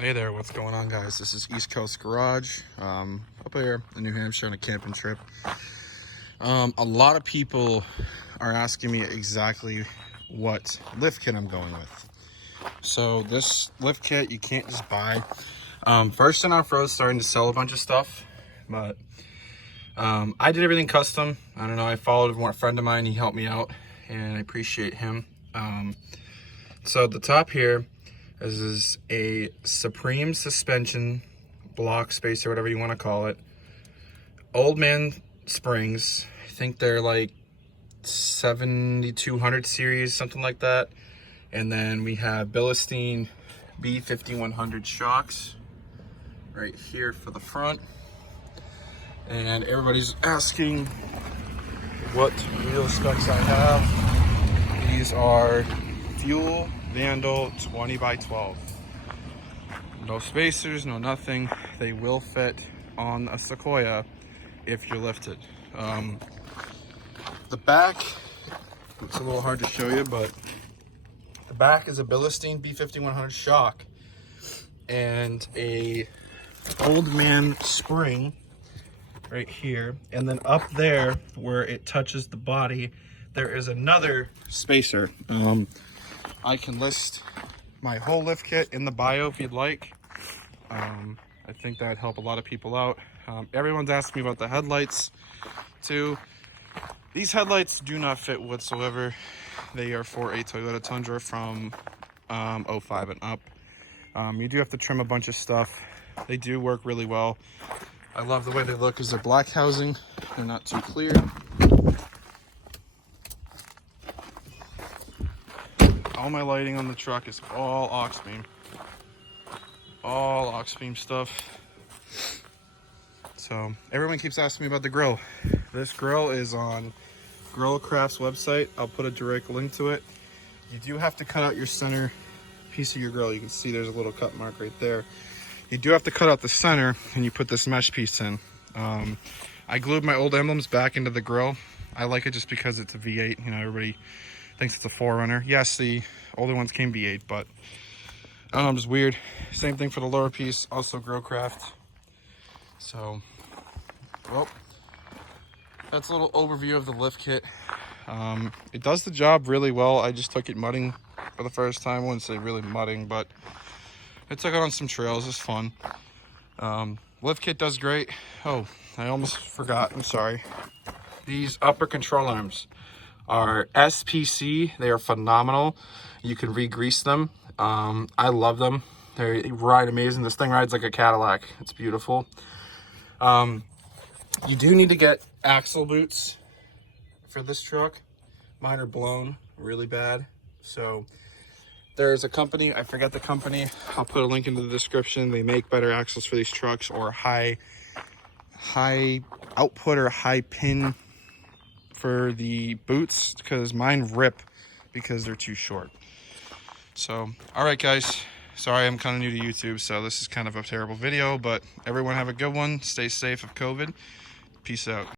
Hey there, what's going on, guys? This is East Coast Garage, up here in New Hampshire on a camping trip. A lot of people are asking me exactly what lift kit I'm going with. So this lift kit you can't just buy. First and Off-Road's starting to sell a bunch of stuff, but I did everything custom. I don't know, I followed a friend of mine, he helped me out, and I appreciate him. So at the top here, this is a Supreme suspension block spacer, whatever you want to call it. Old man springs. I think they're like 7200 series, something like that. And then we have Bilstein B5100 shocks right here for the front. And everybody's asking what wheel specs I have. These are Fuel Vandal 20 by 12. No spacers, no nothing. They will fit on a Sequoia if you're lifted. The back, it's a little hard to show you, but the back is a Bilstein B5100 shock and a old man spring right here. And then up there where it touches the body, there is another spacer. I can list my whole lift kit in the bio if you'd like. I think that'd help a lot of people out. Everyone's asking me about the headlights too. These headlights do not fit whatsoever. They are for a Toyota Tundra from 05 and up. You do have to trim a bunch of stuff. They do work really well. I love the way they look because they're black housing. They're not too clear. All my lighting on the truck is all aux beam. All aux beam stuff. So everyone keeps asking me about the grill. This grill is on Grillcraft's website. I'll put a direct link to it. You do have to cut out your center piece of your grill. You can see there's a little cut mark right there. You do have to cut out the center and you put this mesh piece in. I glued my old emblems back into the grill. I like it just because it's a V8. You know, everybody thinks it's a 4Runner. Yes, the older ones came V8, but I don't know, it's weird. Same thing for the lower piece, also Grillcraft. So, well, that's a little overview of the lift kit. It does the job really well. I just took it mudding for the first time. I wouldn't say really mudding, but I took it on some trails. It's fun. Lift kit does great. Oh, I almost forgot. I'm sorry. These upper control arms are SPC. They are phenomenal. You can re-grease them. I love them. They ride amazing. This thing rides like a Cadillac. It's beautiful. You do need to get axle boots for this truck. Mine are blown really bad. So there's a company, I forget the company. I'll put a link into the description. They make better axles for these trucks, or high output or high pin for the boots, because mine rip because they're too short. So, all right, guys. Sorry, I'm kind of new to YouTube, so this is kind of a terrible video, but everyone have a good one. Stay safe of COVID. Peace out.